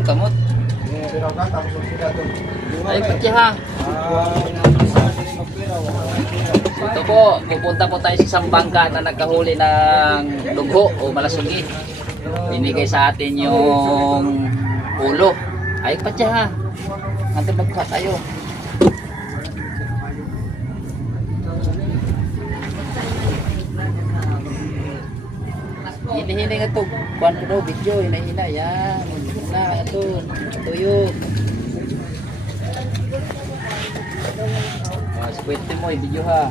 kang kamot. Ay, pati ha. Ito po, pupunta po tayo sa isang bangka na nagkahuli ng lugho o malasugi. Binigay sa atin yung ulo. Ay, pati ha. Hantid magkuha tayo. Hini-hini nga ito. Kuhan ko daw, video. Hina-hina. Yan. Na, ito. Tuyo. Squinte mo, video ha.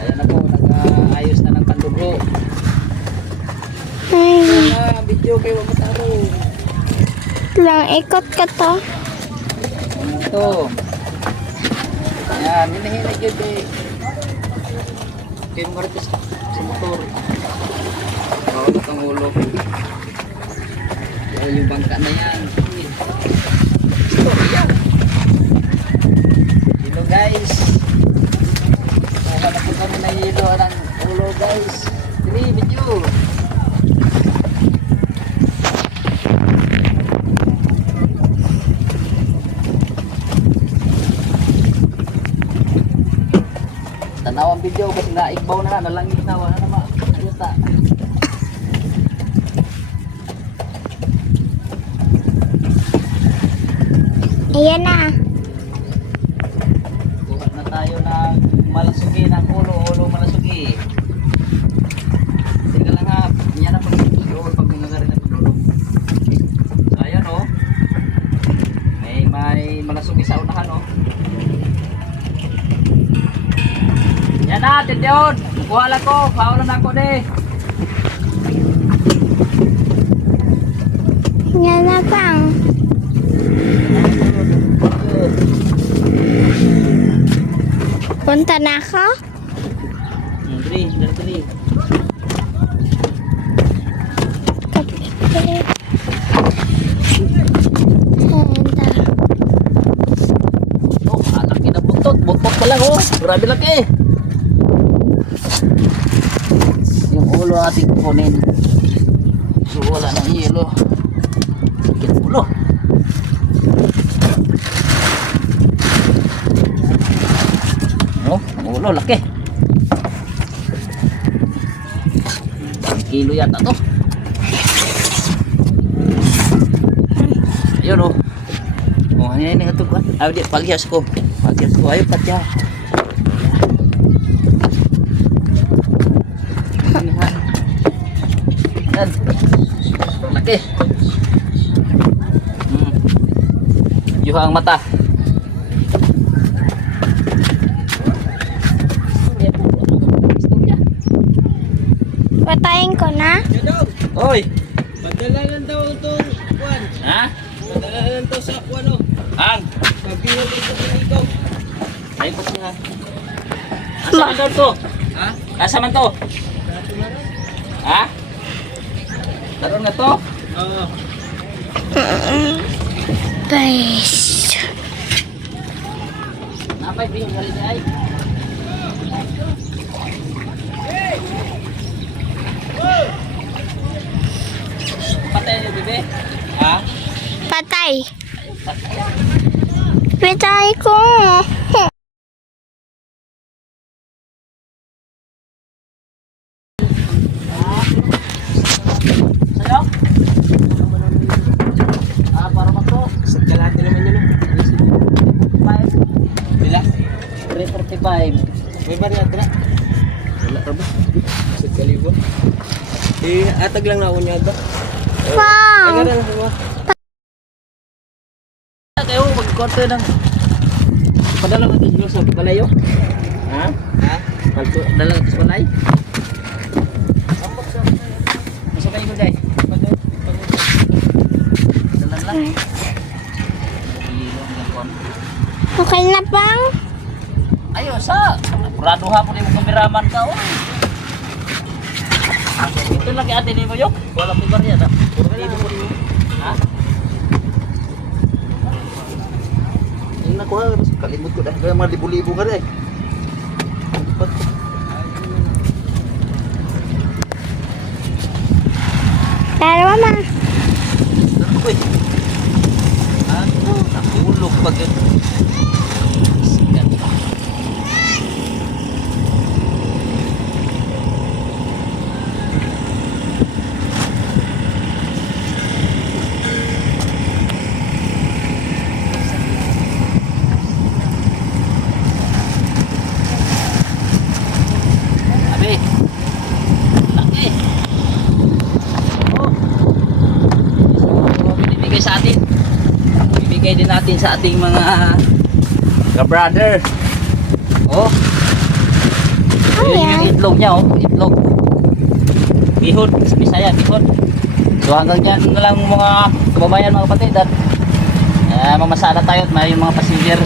Ayan na po. Nag-ayos na ng pandugo. Ayan na, video kayo. Mataro. Lang ikot ka to. Ito. Ayan. Hina-hina yun eh. Kayo mo rin sa motor. Bawat ang ulo. Yan yung bangka na yan. Storya. Hello guys. Kuha na po kami na hilo ng ulo guys. Dili, video. Tanaw ang video kasi naigbaw na nalangit na wala na ba. Ayuta. Ayan na. Kuha na tayo ng malasugi ng ulo malasugi. Tingnan lang ha. Yan ang pag-ulo pag nangyari ng ulo. So ayan o. May malasugi sa unahan o. Yan na, titiyon. Kuha lang ko. Paulan ako de. Yan na pang. Punta na ako. Dali. Oh, laki na buntot. Buntot pa lang oh. Grabe laki. Yung ulo ating kukunin. So wala nang hilo. Yung ulo. Oh, ang ulo laki. 1 kilo yata to. Ayun oh. Oh, yan nga to. Ay, di pagyas ko. Ayun patya. Yan. Laki. Yuha ang mata. Patayin ko na. Oy. Padala lang daw itong kwan. Ha? Padala lang daw sa kwan o. Ang. Pagbiwag ito ng ikaw. Ay pa siya. Asa man to? Ha? Asa man to? Ha? Daron na to? Oo. Guys. Napay bing gali ay. Patay niyo bebe. Ha? Patay. Patay ko. Sayo? Para magto. Sa kalate naman yun o. 5. Bila? 345. May bari natin na. Wala ka ba? Sa kalibo. Atag lang na ako niya ba? Ay Wow. nga lang mo. Kayo magkorte ng padala mo dito sa balayo. Ha? Ha? Palto dala sa balay. Masa kayo guys? Dalan lang. Okay na pang. Ayo sa. Puraduha po ni mo kameraman ka oh. Ito lagi ate ni mo yok. Wala mo barya na. Puro ni mo. Ha? Yung nakuha, kalimut ko dahil mga libo-libo ka rin. Pero mama. Uy. Ano? Nahulog pag yun. Sikat. Abi. Laki. Oh. So, binibigay sa atin. Bibigay din natin sa ating mga ka-brother. Oh. Ano Yun yan? yung itlog niya, oh. Itlog. Bihon. Sa Bisaya, bihon. So hanggang dyan na lang mga kababayan, mga kapatid. At mamasala tayo at may mga passenger.